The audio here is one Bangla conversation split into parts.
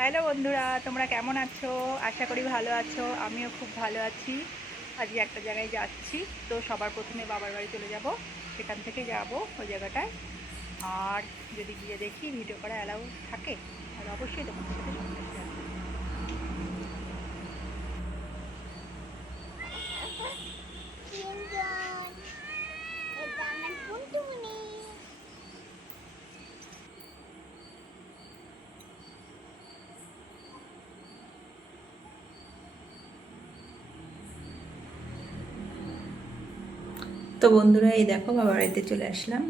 হ্যালো বন্ধুরা, তোমরা কেমন আছো? আশা করি ভালো আছো। আমিও খুব ভালো আছি। আজকে একটা জায়গায় যাচ্ছি, তো সবার প্রথমে বাবার বাড়ি চলে যাব, সেখান থেকে যাব ওই জায়গাটায়। আর যদি গিয়ে দেখি ভিডিও করা অ্যালাউ থাকে তাহলে অবশ্যই তোমাদের সাথে সঙ্গে শেয়ার করব। তো বন্ধুরা, এই দেখো বাবার বাড়িতে চলে আসলাম।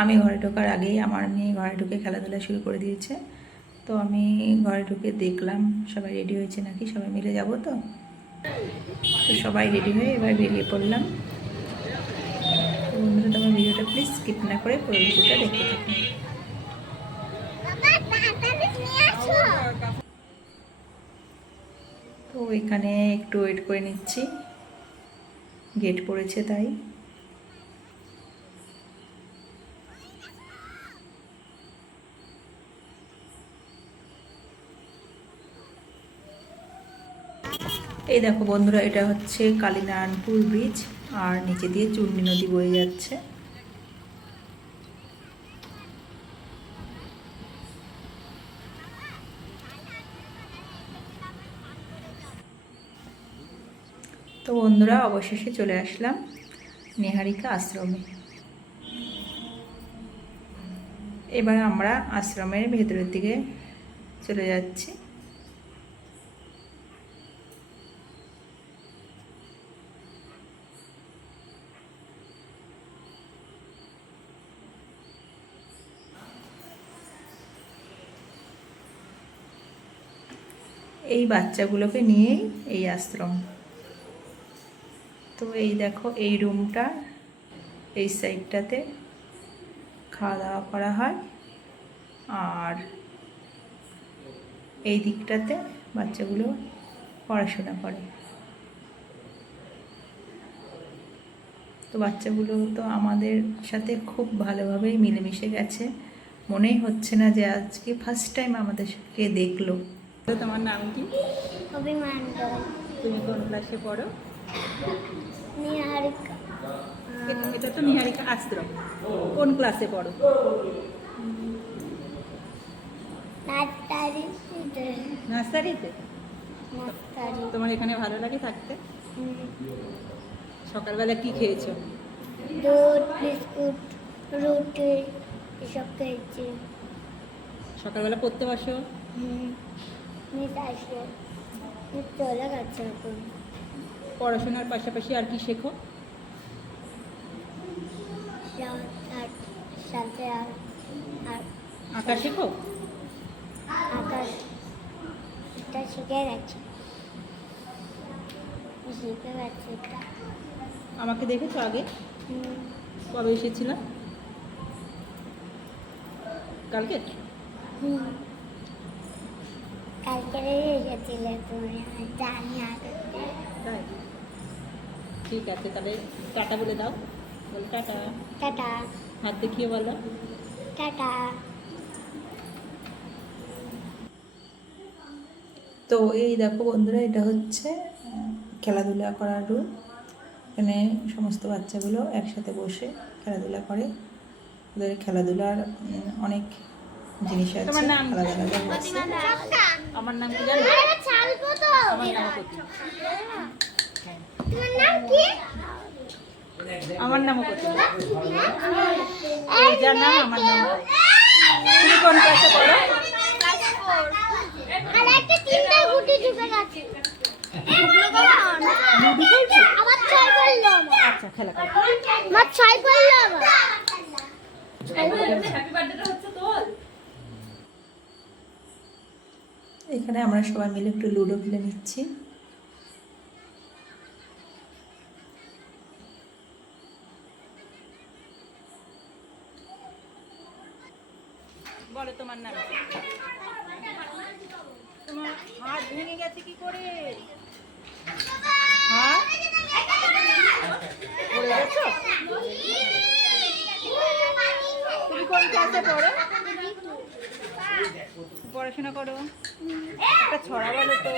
আমি ঘরে ঢোকার আগেই আমার মেয়ে ঘরে ঢুকে খেলাধুলা শুরু করে দিয়েছে। তো আমি ঘরে ঢুকে দেখলাম সবাই রেডি হয়েছে নাকি, সবাই মিলে যাব। তো তো সবাই রেডি হয়ে এবার বেরিয়ে পড়লাম। তো বন্ধুরা, তোমার ভিডিওটা প্লিজ স্কিপ না করে পুরো ভিডিওটা দেখতে থাকুন। তো এখানে একটু ওয়েট করে নিচ্ছি, গেট পড়েছে তাই। এই দেখো বন্ধুরা, এটা হচ্ছে কালীনারায়ণপুর ব্রিজ, আর নিচে দিয়ে চূর্ণী নদী বয়ে যাচ্ছে। তো বন্ধুরা, অবশেষে চলে আসলাম নেহারিকা আশ্রমে। এবার আমরা আশ্রমের ভেতরের দিকে চলে যাচ্ছি। এই বাচ্চাগুলোকে নিয়েই এই আশ্রম। তো এই দেখো, এই রুমটা, এই সাইডটাতে খাওয়া দাওয়া করা হয়, আর এই দিকটাতে বাচ্চাগুলো পড়াশোনা করে। তো বাচ্চাগুলো তো আমাদের সাথে খুব ভালোভাবেই মিলেমিশে গেছে। মনেই হচ্ছে না যে আজকে ফার্স্ট টাইম আমাদেরকে দেখলো। তোমার নাম কি? অভিমান্ডল। তুমি কোন ক্লাসে পড়ো? নিহারিকা। এটা তো নিহারিকা আশ্রম। কোন ক্লাসে পড়ো? নার্সারিতে। তোমার এখানে ভালো লাগে থাকতে? সকালবেলা কি খেয়েছো? দুধ, বিস্কুট, রুটি এসব খেয়েছি। সকালবেলা পড়তে বসো? মিস আসে, মিস চলে গেছে এখন। পড়াশোনার পাশাপাশি আর কি শেখো? সাথে আর আঁকা শেখো? আকাশটা শিখে গেছে, শিখে গেছে এটা। আমাকে দেখেছো আগে? কবে এসেছিলাম? কালকে? কালকে এসেছিলে তুমি, জানি আগে। তাই? ঠিক আছে, তাহলে টাটা বলে দাও। বলো টাটা। টাটা। হাত দেখিয়ে বলো টাটা। তো এই দেখো বন্ধুরা, এটা হচ্ছে খেলাধুলা করার রুম। এখানে সমস্ত বাচ্চাগুলো একসাথে বসে খেলাধুলা করে। ওদের খেলাধুলার অনেক জিনিস আছে, আলাদা আলাদা আছে। আমার নাম কি জানো? আমার নাম কতি। আমার নামও কতি। এই যার নাম, আমার নাম। তুমি কোন ক্লাসে পড়ো? আর একটা তিনটা গুটি ঢুকে গেছে। আমার ছয় পড়লো। আচ্ছা, খেলা করো। আমার ছয় পড়লো। এখানে আমরা সবাই মিলে একটু লুডো খেলে নিচ্ছি। বলো তোমার নাম। তোমার হাত ভেঙে গেছে কি করে? হ্যাঁ, পড়ে গেছো? তুমি তুমি কোন ক্লাসে পড়ো? পড়াশোনা করো? একটা ছড়া বলো তো।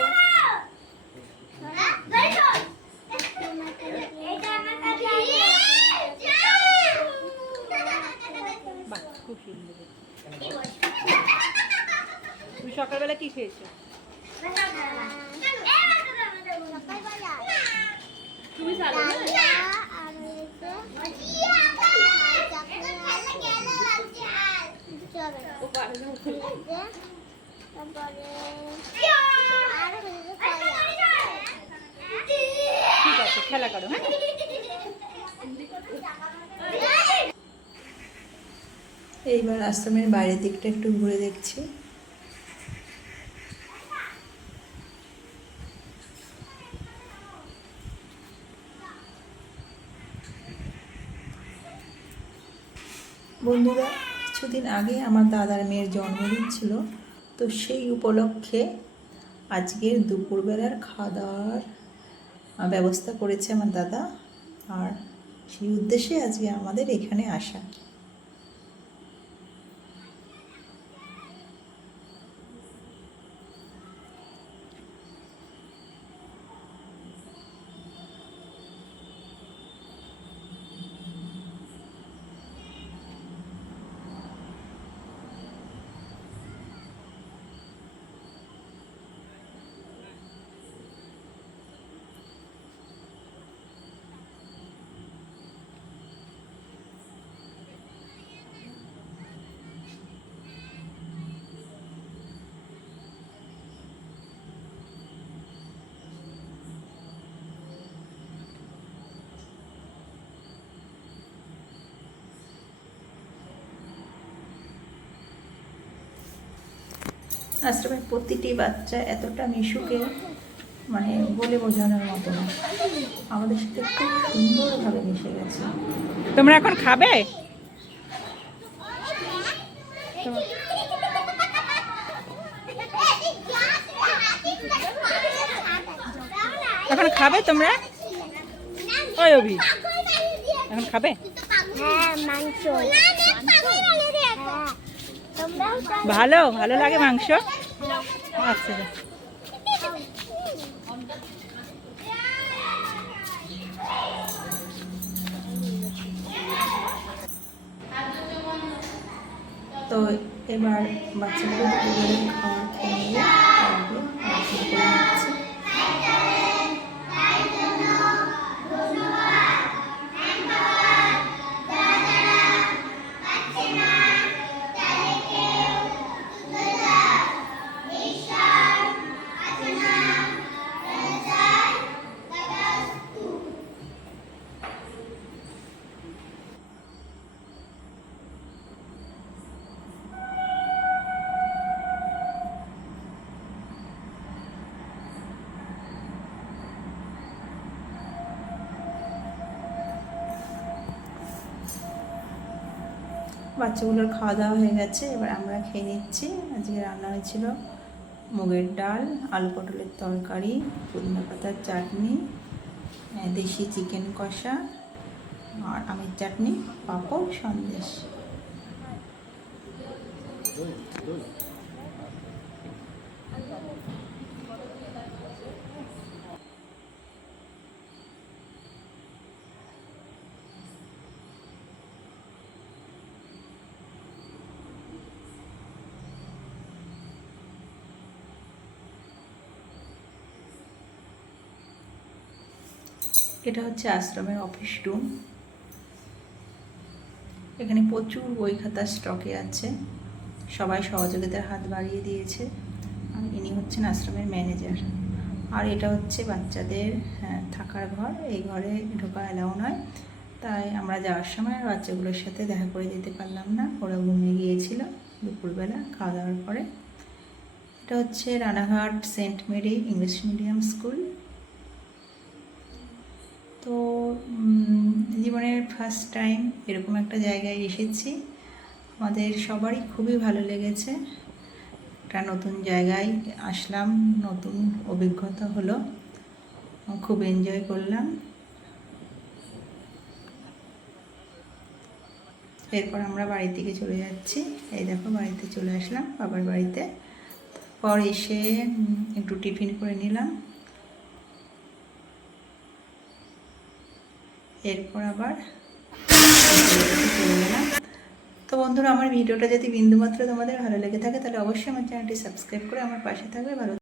বাহ, খুব সুন্দর। তুমি সকালবেলা কি খেয়েছো? ঠিক আছে, খেলা করো। হ্যাঁ, এইবার আশ্রমের বাইরের দিকটা একটু ঘুরে দেখছি। বন্ধুরা, কিছুদিন আগে আমার দাদার মেয়ের জন্মদিন ছিল, তো সেই উপলক্ষে আজকের দুপুরবেলার খাওয়া দাওয়ার ব্যবস্থা করেছে আমার দাদা, আর সেই উদ্দেশ্যে আজকে আমাদের এখানে আসা। আশ্রমের প্রতিটি বাচ্চা এতটা মিশুকে মানে বলে বোঝানোর মতো না, আমাদের সাথে খুব সুন্দরভাবে মিশে গেছে। তোমরা এখন খাবে? এখন খাবে তোমরা? ওই অভি, এখন খাবে? হ্যাঁ, মাংস। ভালো ভালো লাগে মাংস? আচ্ছা, তো এবার বাচ্চাদের খাওয়া খেয়ে নিয়ে তারপরে পড়াশোনা করে নিচ্ছে। বাচ্চাগুলোর খাওয়া দাওয়া হয়ে গেছে, এবার আমরা খেয়ে নিচ্ছি। আজকে রান্না হয়েছিল মুগের ডাল, আলু পটলের তরকারি, পুদিনা পাতার চাটনি, দেশি চিকেন কষা, আর আমের চাটনি, পাঁপড়, সন্দেশ। এটা হচ্ছে আশ্রমের অফিস রুম। এখানে প্রচুর বই খাতা স্টকে আছে, সবাই সহযোগিতার হাত বাড়িয়ে দিয়েছে। আর ইনি হচ্ছেন আশ্রমের ম্যানেজার। আর এটা হচ্ছে বাচ্চাদের থাকার ঘর, এই ঘরে ঢোকা অ্যালাউ নয়, তাই আমরা যাওয়ার সময় বাচ্চাগুলোর সাথে দেখা করে যেতে পারলাম না, ওরা ঘুমিয়ে গিয়েছিল দুপুরবেলা খাওয়া দাওয়ার পরে। এটা হচ্ছে Ranaghat Saint Mary English medium school. তো জীবনের ফার্স্ট টাইম এরকম একটা জায়গায় এসেছি, আমাদের সবারই খুবই ভালো লেগেছে। একটা নতুন জায়গায় আসলাম, নতুন অভিজ্ঞতা হলো, খুব এনজয় করলাম। এরপর আমরা বাড়ির দিকে চলে যাচ্ছি। এই দেখো বাড়িতে চলে আসলাম, বাবার বাড়িতে। পর এসে একটু টিফিন করে নিলাম, এরপর আবার চলে গেলাম। তো বন্ধুরা, আমার ভিডিওটা যদি বিন্দুমাত্র তোমাদের ভালো লেগে থাকে তাহলে অবশ্যই আমার চ্যানেলটি সাবস্ক্রাইব করে আমার পাশে থাকবে। ভালো